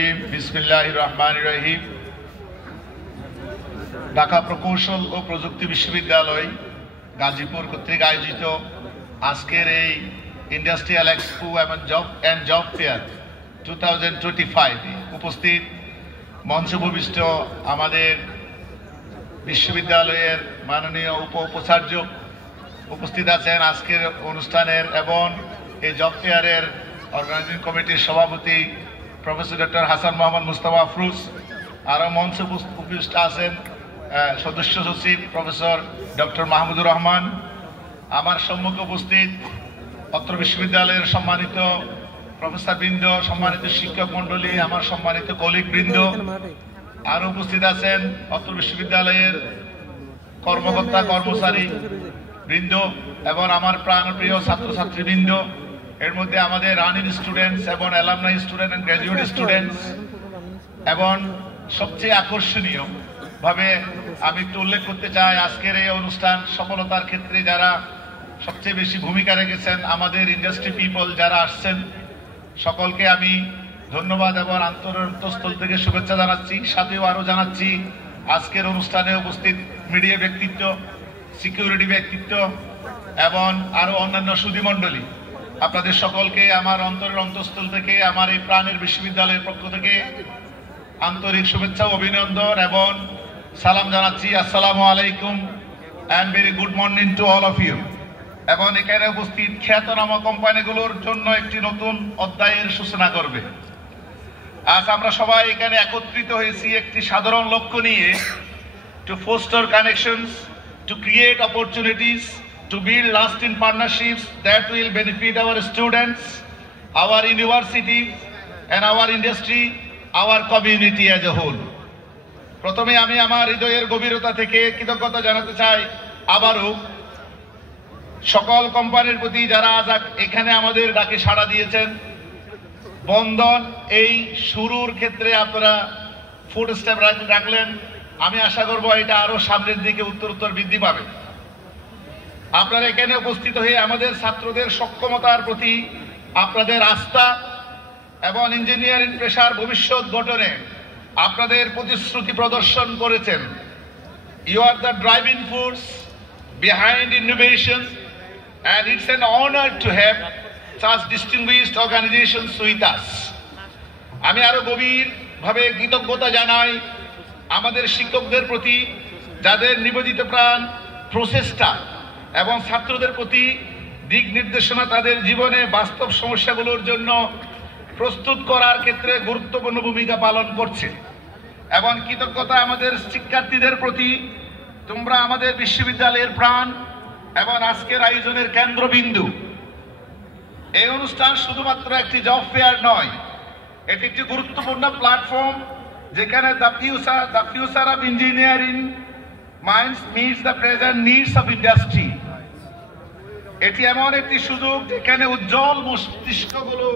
বিসমিল্লাহির রহমানির রহিম। ঢাকা প্রকৌশল ও প্রযুক্তি বিশ্ববিদ্যালয় গাজীপুর কর্তৃক আয়োজিত আজকের এই ইন্ডাস্ট্রিয়াল এক্সপো এবং জব ফেয়ার 2025 উপস্থিত মঞ্চভূমিষ্ঠ আমাদের বিশ্ববিদ্যালয়ের মাননীয় উপাচার্য উপস্থিত আছেন আজকের অনুষ্ঠানের এবং এই জব ফেয়ারের অর্গানাইজিং কমিটির সভাপতি প্রফেসর ডক্টর হাসান মোহাম্মদ মুস্তাফা আফরোজ, আরও মঞ্চে উপস্থিত আছেন সদস্য সচিব প্রফেসর ডক্টর মাহমুদুর রহমান, আমার সম্মুখে উপস্থিত অত্র বিশ্ববিদ্যালয়ের সম্মানিত প্রফেসর বৃন্দ, সম্মানিত শিক্ষক মন্ডলী, আমার সম্মানিত কলিগ বৃন্দ, আরও উপস্থিত আছেন অত্র বিশ্ববিদ্যালয়ের কর্মকর্তা কর্মচারী বৃন্দ এবং আমার প্রাণপ্রিয় ছাত্রছাত্রী বৃন্দ। এর মধ্যে আমাদের রানিং স্টুডেন্টস এবং অ্যালামনাই স্টুডেন্ট এবং গ্র্যাজুয়েট স্টুডেন্টস, এবং সবচেয়ে আকর্ষণীয় ভাবে আমি একটু উল্লেখ করতে চাই আজকের এই অনুষ্ঠান সফলতার ক্ষেত্রে যারা সবচেয়ে বেশি ভূমিকা রেখেছেন, আমাদের ইন্ডাস্ট্রি পিপল যারা আসছেন, সকলকে আমি ধন্যবাদ এবং অন্তঃস্থল থেকে শুভেচ্ছা জানাচ্ছি। সাথেও আরও জানাচ্ছি আজকের অনুষ্ঠানে উপস্থিত মিডিয়া ব্যক্তিত্ব, সিকিউরিটি ব্যক্তিত্ব এবং আরও অন্যান্য সুধীমণ্ডলী, আপনাদের সকলকে আমার অন্তঃস্থল থেকে আমার এই প্রাণের বিশ্ববিদ্যালয়ের পক্ষ থেকে আন্তরিক শুভেচ্ছা, অভিনন্দন এবং সালাম জানাচ্ছি। আসসালামু আলাইকুম and very good morning to all of you. এবং এখানে উপস্থিত খ্যাতনামা কোম্পানিগুলোর জন্য একটি নতুন অধ্যায়ের সূচনা করবে। আজ আমরা সবাই এখানে একত্রিত হয়েছি একটি সাধারণ লক্ষ্য নিয়ে, to foster connections, to create opportunities, to build lasting partnerships that will benefit our students, our universities and our industry, our community as a whole. প্রথমে আমি আমার হৃদয়ের গভীরতা থেকে কৃতজ্ঞতা জানাতে চাই আবারও সকল কোম্পানির প্রতি যারা আজ এখানে আমাদের ডাকে সাড়া দিয়েছেন। বন্ধন এই শুরুর ক্ষেত্রে আপনারা ফুড স্টেপ রাখলেন, আমি আশা করব এটা আরো সামনের দিকে উত্তরোত্তর বৃদ্ধি পাবে। আপনারা এখানে উপস্থিত হয়ে আমাদের ছাত্রদের সক্ষমতার প্রতি আপনাদের আস্থা এবং ইঞ্জিনিয়ারিং পেশার ভবিষ্যৎ গঠনে আপনাদের প্রতিশ্রুতি প্রদর্শন করেছেন। You are the driving force behind innovation and it's an honor to have such distinguished organizations with us. আমি আরো গভীরভাবে কৃতজ্ঞতা জানাই আমাদের শিক্ষকদের প্রতি, যাদের নিবেদিত প্রাণ, প্রচেষ্টা এবং ছাত্রদের প্রতি দিক নির্দেশনা তাদের জীবনে বাস্তব সমস্যাগুলোর জন্য প্রস্তুত করার ক্ষেত্রে গুরুত্বপূর্ণ ভূমিকা পালন করছে। এবং কৃতজ্ঞতা আমাদের শিক্ষার্থীদের প্রতি, তোমরা আমাদের বিশ্ববিদ্যালয়ের প্রাণ এবং আজকের আয়োজনের কেন্দ্রবিন্দু। এই অনুষ্ঠান শুধুমাত্র একটি জব ফেয়ার নয়, এটি একটি গুরুত্বপূর্ণ প্ল্যাটফর্ম যেখানে the future of engineering minds meets the present needs of industry. এটি এমন একটি সুযোগ যেখানে উজ্জ্বল মস্তিষ্কগুলো